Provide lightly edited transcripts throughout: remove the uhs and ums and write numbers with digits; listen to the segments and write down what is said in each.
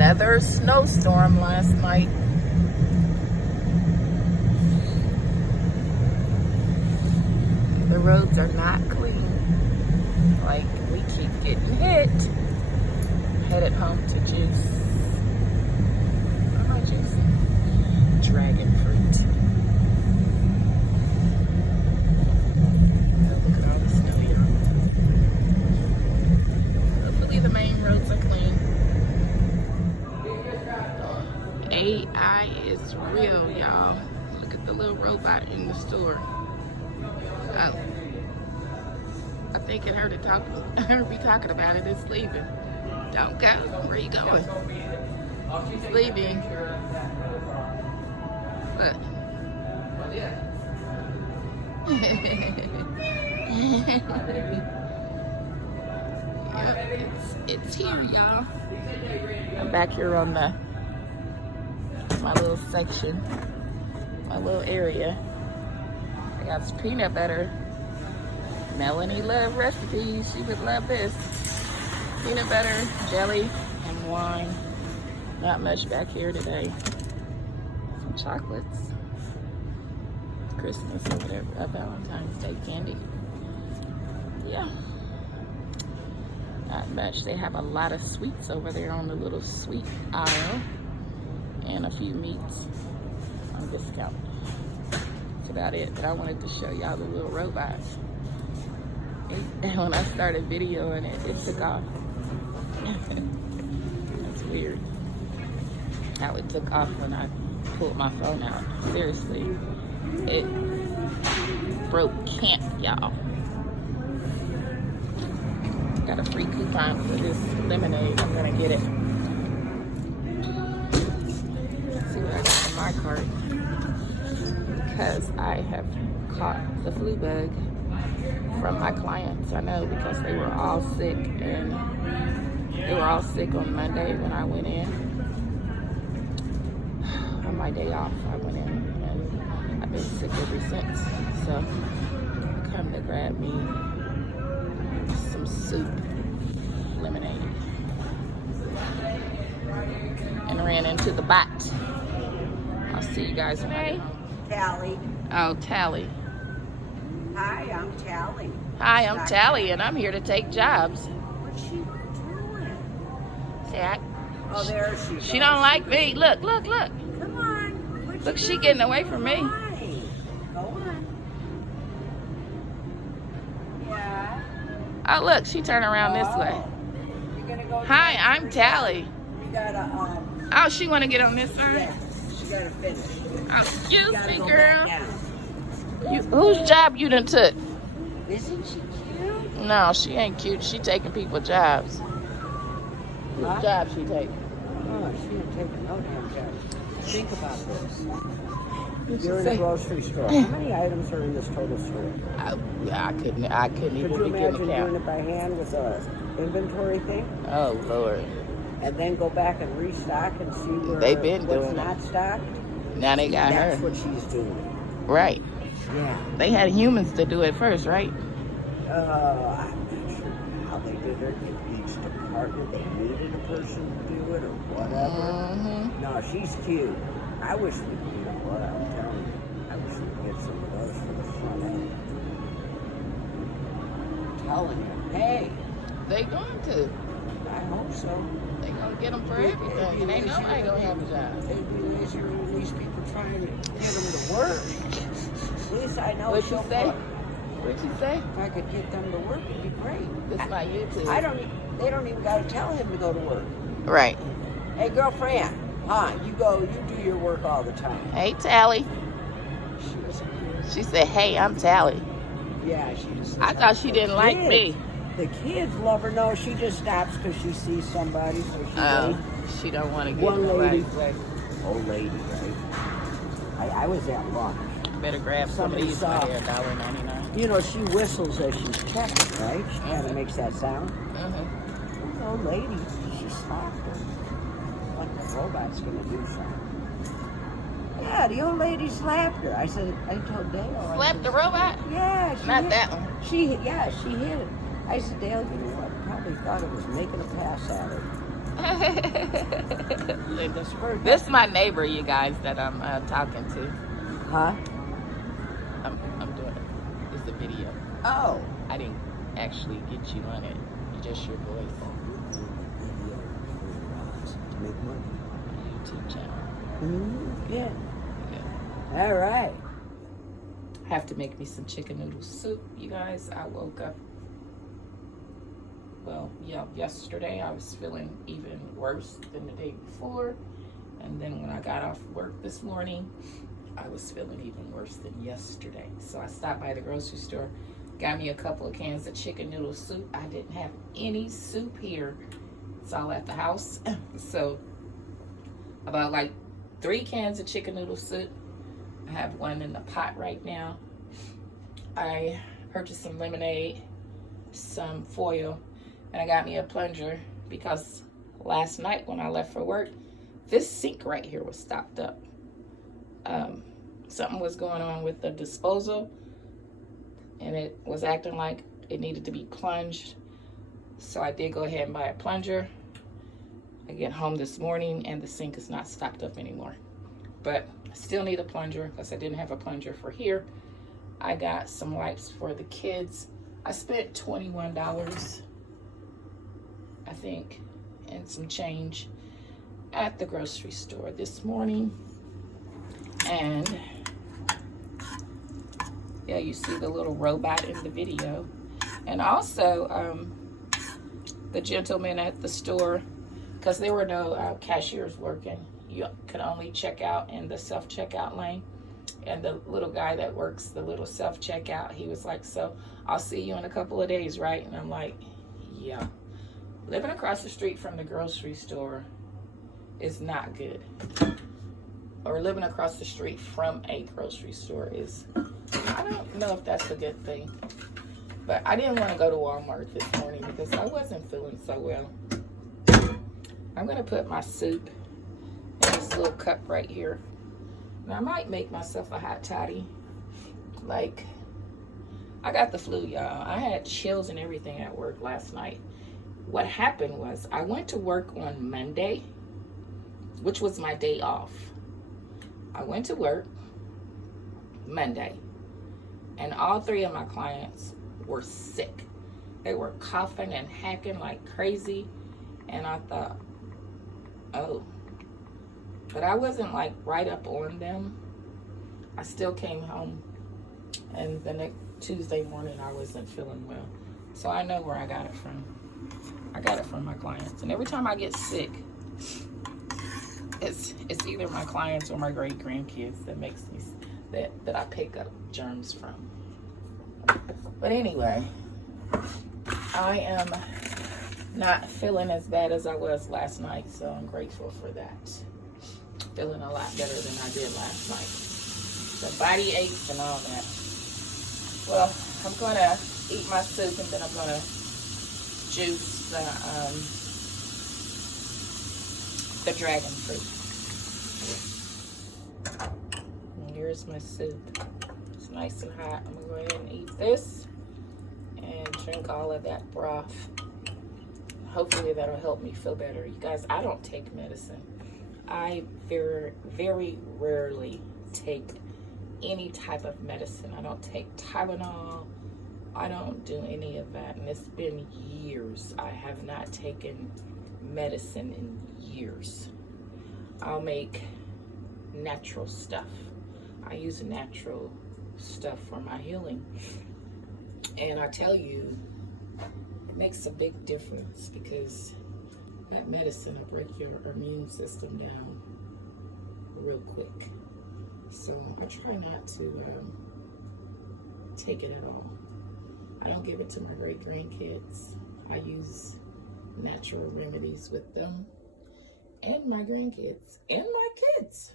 another snowstorm last night. The roads are not clean. Like, we keep getting hit. Headed home to juice. What am I juicing? Dragon fruit. Oh, look at all the snow, y'all. Hopefully the main roads are clean. AI is real, y'all. Look at the little robot in the store. Oh. I think it heard me talking about it. It's leaving. Don't go. Where you going? It's leaving. Look. Yep, it's here, y'all. I'm back here on my little section, my little area. I got some peanut butter. Melanie love recipes. She would love this. Peanut butter, jelly, and wine. Not much back here today. Some chocolates. Christmas or whatever. Valentine's Day candy. Yeah. Not much. They have a lot of sweets over there on the little sweet aisle. And a few meats on discount. That's about it. But I wanted to show y'all the little robots. And when I started videoing it, it took off. That's weird. How it took off when I pulled my phone out. Seriously. It broke camp, y'all. Got a free coupon for this lemonade. I'm gonna get it. Let's see what I got in my cart. Because I have caught the flu bug from my clients. I know, because they were all sick, and they were all sick on Monday when I went in. On my day off, I went in, and I've been sick ever since. So, come to grab me some soup, lemonade, and ran into the bot. I'll see you guys when I get home. Tally. Oh, Tally. Hi, I'm Tally. Hi, I'm Tally, and I'm here to take jobs. What's she doing? See, Oh, there she goes. she don't like me. Look, look, look. Come on. What Look, you she doing? getting away from me. Hi. Go on. Yeah. Oh, look, she turned around this way. You're gonna go. Hi, I'm Tally. You gotta Oh, she want to get on this side? yeah. She gotta finish. Oh, excuse You gotta me, go girl. back down. Whose job you done took? Isn't she cute? No, she ain't cute. She taking people's jobs. Whose What? job she taking? Oh, she ain't taking no damn job. Think about this. What'd You're she in say? a grocery store. How many items are in this total store? I couldn't Could even you begin imagine to doing count. it by hand with a inventory thing? Oh, Lord. And then go back and restock and see where They've been what's doing it. not stocked? Now they got That's her. what she's doing. Right. Yeah. They had humans to do it first, right? I'm not sure how they did it. If each department, they needed a person to do it or whatever. Mm-hmm. No, she's cute. I wish we, you know what, I'm telling you, I wish we could get some of those for the front end. I'm telling you. Hey, They going to. I hope so. They gonna get them for everything. And ain't nobody gonna have a job. It'd be easier than these people trying to get them to work. At least I know What'd you she'll say? work. What'd you say? If I could get them to work, it'd be great. This is my YouTube. They don't even got to tell him to go to work. Right. Hey, girlfriend, you do your work all the time. Hey, Tally. She was, She said, hey, I'm Tally. yeah, she just. I thought she didn't like me. The kids love her. No, she just stops because she sees somebody, so she Oh, waits. she don't want to get One lady. nobody's way. Old lady, right? I was at lunch. Better grab some of Somebody these saw- right here, $1.99. You know, she whistles as she's checking, right? She kind of makes that sound. Mm-hmm. The old lady, she slapped her. Like the robot's gonna do something. Yeah, the old lady slapped her. I told Dale. Slap the robot? Yeah, she Not hit- that one. She hit it. I said, Dale, you know what? Probably thought it was making a pass at her. Linda's birthday. This is my neighbor, you guys, that I'm talking to. Huh? I'm doing it. It's a video. Oh. I didn't actually get you on it. Just your voice. To make money. YouTube channel. Yeah. Yeah. All right. Have to make me some chicken noodle soup, you guys. I woke up. Well, yeah, yesterday I was feeling even worse than the day before. And then when I got off work this morning, I was feeling even worse than yesterday. So I stopped by the grocery store, got me a couple of cans of chicken noodle soup. I didn't have any soup here. It's all at the house. So about like 3 cans of chicken noodle soup. I have one in the pot right now. I purchased some lemonade, some foil, and I got me a plunger because last night when I left for work, this sink right here was stopped up. Something was going on with the disposal, and it was acting like it needed to be plunged. So I did go ahead and buy a plunger. I get home this morning and the sink is not stopped up anymore. But I still need a plunger because I didn't have a plunger for here. I got some wipes for the kids. I spent $21, I think, and some change at the grocery store this morning. And yeah, you see the little robot in the video. And also the gentleman at the store, because there were no cashiers working, you could only check out in the self-checkout lane. And the little guy that works the little self-checkout, he was like, so I'll see you in a couple of days, right? And I'm like, yeah. Living across the street from the grocery store is not good. Or living across the street from a grocery store is, I don't know if that's a good thing. But I didn't want to go to Walmart this morning because I wasn't feeling so well. I'm going to put my soup in this little cup right here. Now, I might make myself a hot toddy. Like, I got the flu, y'all. I had chills and everything at work last night. What happened was I went to work on Monday, which was my day off. I went to work Monday, and all 3 of my clients were sick. They were coughing and hacking like crazy, and I thought, oh. But I wasn't like right up on them. I still came home, and the next Tuesday morning I wasn't feeling well. So I know where I got it from. I got it from my clients. And every time I get sick, it's either my clients or my great grandkids that makes me that I pick up germs from. But anyway, I am not feeling as bad as I was last night, so I'm grateful for that. Feeling a lot better than I did last night. The body aches and all that. Well, I'm gonna eat my soup and then I'm gonna juice the dragon fruit. And here's my soup. It's nice and hot. I'm gonna go ahead and eat this and drink all of that broth. Hopefully that'll help me feel better. You guys, I don't take medicine. I very, very rarely take any type of medicine. I don't take Tylenol. I don't do any of that. And it's been years. I have not taken medicine in years. I'll make natural stuff. I use natural stuff for my healing. And I tell you, it makes a big difference because that medicine will break your immune system down real quick. So I try not to take it at all. I don't give it to my great grandkids. I use natural remedies with them and my grandkids and my kids.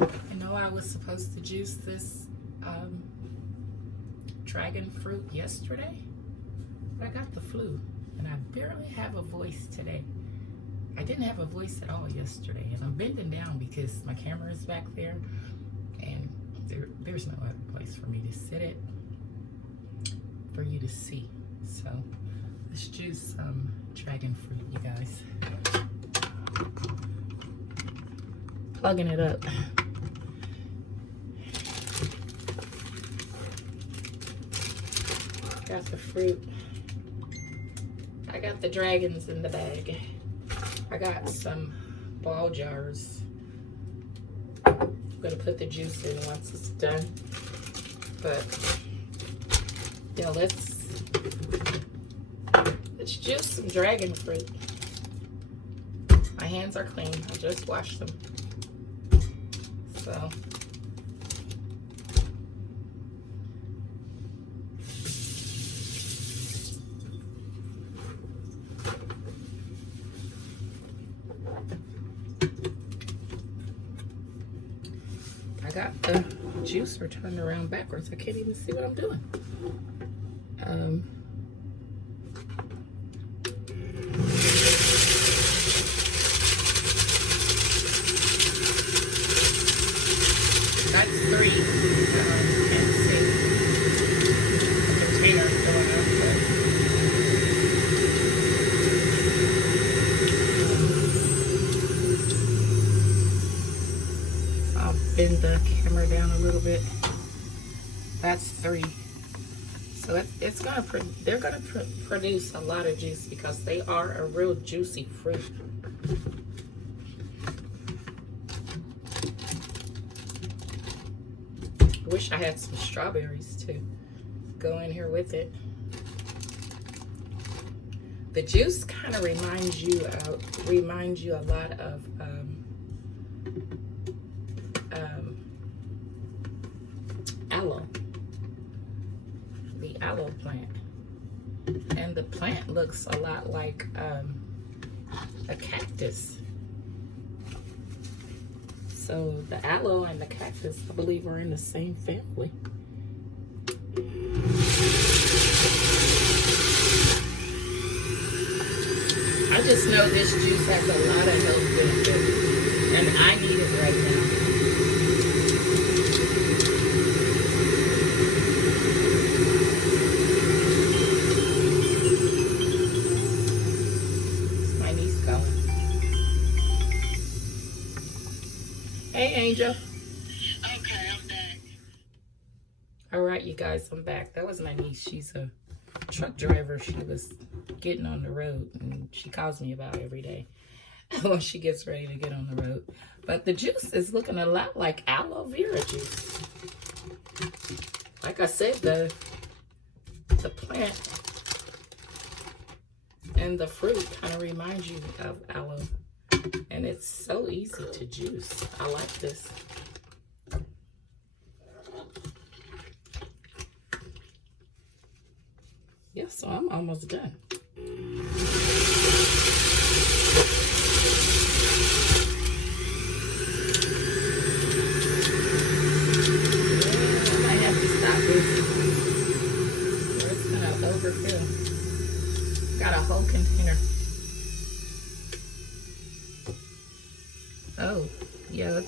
I know I was supposed to juice this dragon fruit yesterday, but I got the flu and I barely have a voice today. I didn't have a voice at all yesterday, and I'm bending down because my camera is back there and there's no other place for me to sit it for you to see. So Let's juice some dragon fruit, you guys. Plugging it up. Got the fruit. I got the dragons in the bag. I got some ball jars. I'm gonna put the juice in once it's done. But yeah, let's juice some dragon fruit. My hands are clean. I just washed them. So I got the juicer turned around backwards. I can't even see what I'm doing. That's 3. Can't see the container going up, but I'll bend the camera down a little bit. That's 3. So they're gonna produce a lot of juice because they are a real juicy fruit. Wish I had some strawberries to go in here with it. The juice kind of reminds you a lot of aloe, the aloe plant, and the plant looks a lot like a cactus. So the aloe and the cactus, I believe, are in the same family. I just know this juice has a lot of health benefits, and I need it right now. It's my niece going. Hey, Angel. Okay, I'm back. All right, you guys, I'm back. That was my niece. She's a truck driver. She was getting on the road, and she calls me about every day when she gets ready to get on the road. But the juice is looking a lot like aloe vera juice. Like I said, the plant and the fruit kind of reminds you of aloe. And it's so easy to juice. I like this. Yeah, so I'm almost done. I might have to stop this, or it's gonna overfill. Got a whole container. Oh, yeah,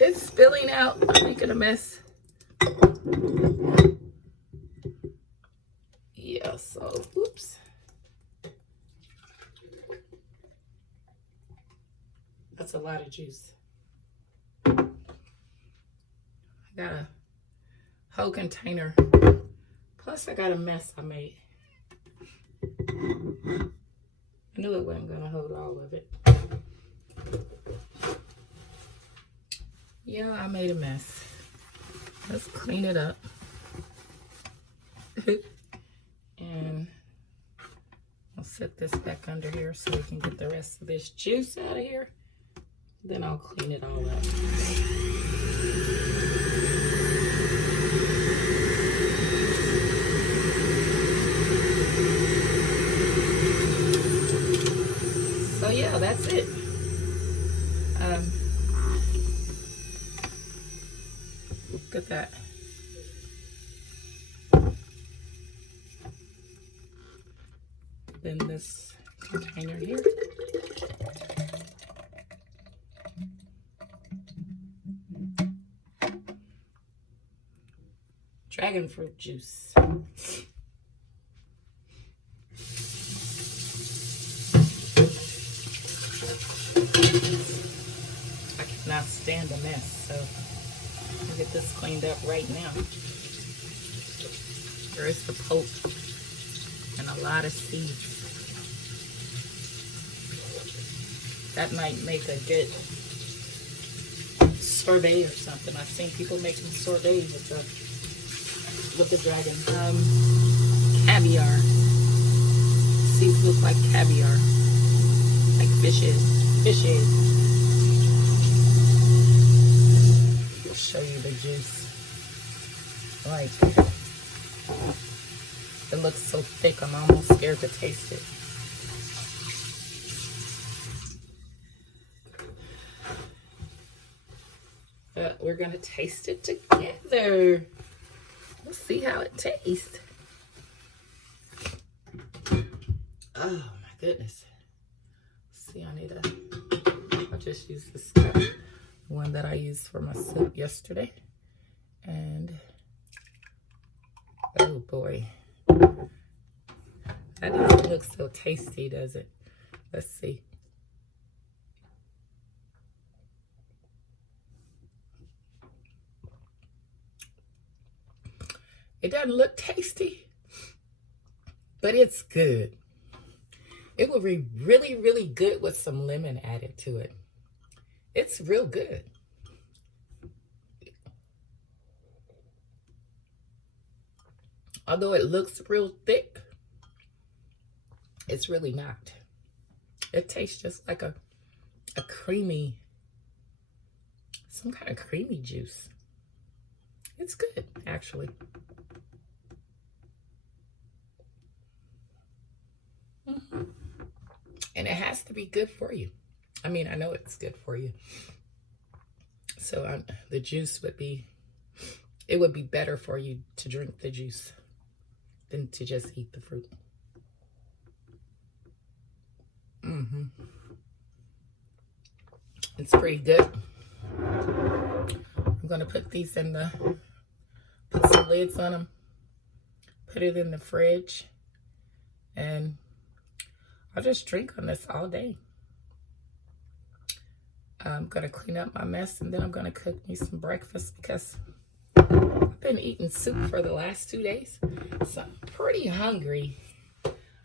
it's spilling out. I'm making a mess. Yeah, so, oops. That's a lot of juice. I got a whole container. Plus, I got a mess I made. I knew it wasn't going to hold all of it. Yeah, I made a mess. Let's clean it up. And I'll set this back under here so we can get the rest of this juice out of here. Then I'll clean it all up. So yeah, that's it. Look at that. Then this container here. Dragon fruit juice. stand a mess. So I'll get this cleaned up right now. There is the pulp and a lot of seeds. That might make a good sorbet or something. I've seen people making sorbet with the dragon. Caviar. Seeds look like caviar, like fish eggs. I'll show you the juice. Like, it looks so thick, I'm almost scared to taste it. But we're gonna taste it together. Let's see how it tastes. Oh my goodness. See, I'll just use this cup, one that I used for my soup yesterday. And, oh boy. That doesn't look so tasty, does it? Let's see. It doesn't look tasty, but it's good. It will be really, really good with some lemon added to it. It's real good. Although it looks real thick, it's really not. It tastes just like a creamy, some kind of creamy juice. It's good, actually. And it has to be good for you. I mean, I know it's good for you. So the juice would be, it would be better for you to drink the juice than to just eat the fruit. It's pretty good. I'm gonna put these put some lids on them, put it in the fridge, and I'll just drink on this all day. I'm gonna clean up my mess, and then I'm gonna cook me some breakfast because I've been eating soup for the last 2 days. So I'm pretty hungry.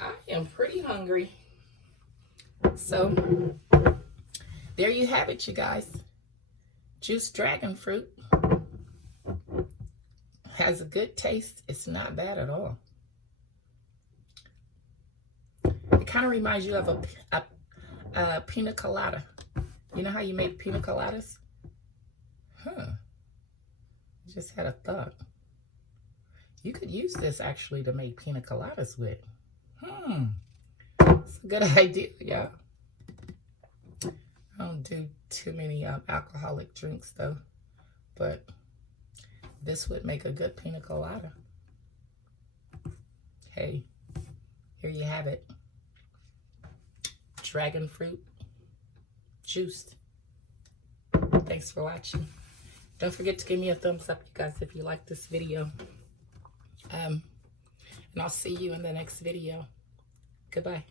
I am pretty hungry. So there you have it, you guys. Juiced dragon fruit. Has a good taste. It's not bad at all. It kind of reminds you of a pina colada. You know how you make pina coladas? I just had a thought. You could use this actually to make pina coladas with. It's a good idea, y'all. I don't do too many alcoholic drinks though, but this would make a good pina colada. Hey, here you have it. Dragon fruit juiced. Thanks for watching. Don't forget to give me a thumbs up, you guys, if you like this video. And I'll see you in the next video. Goodbye.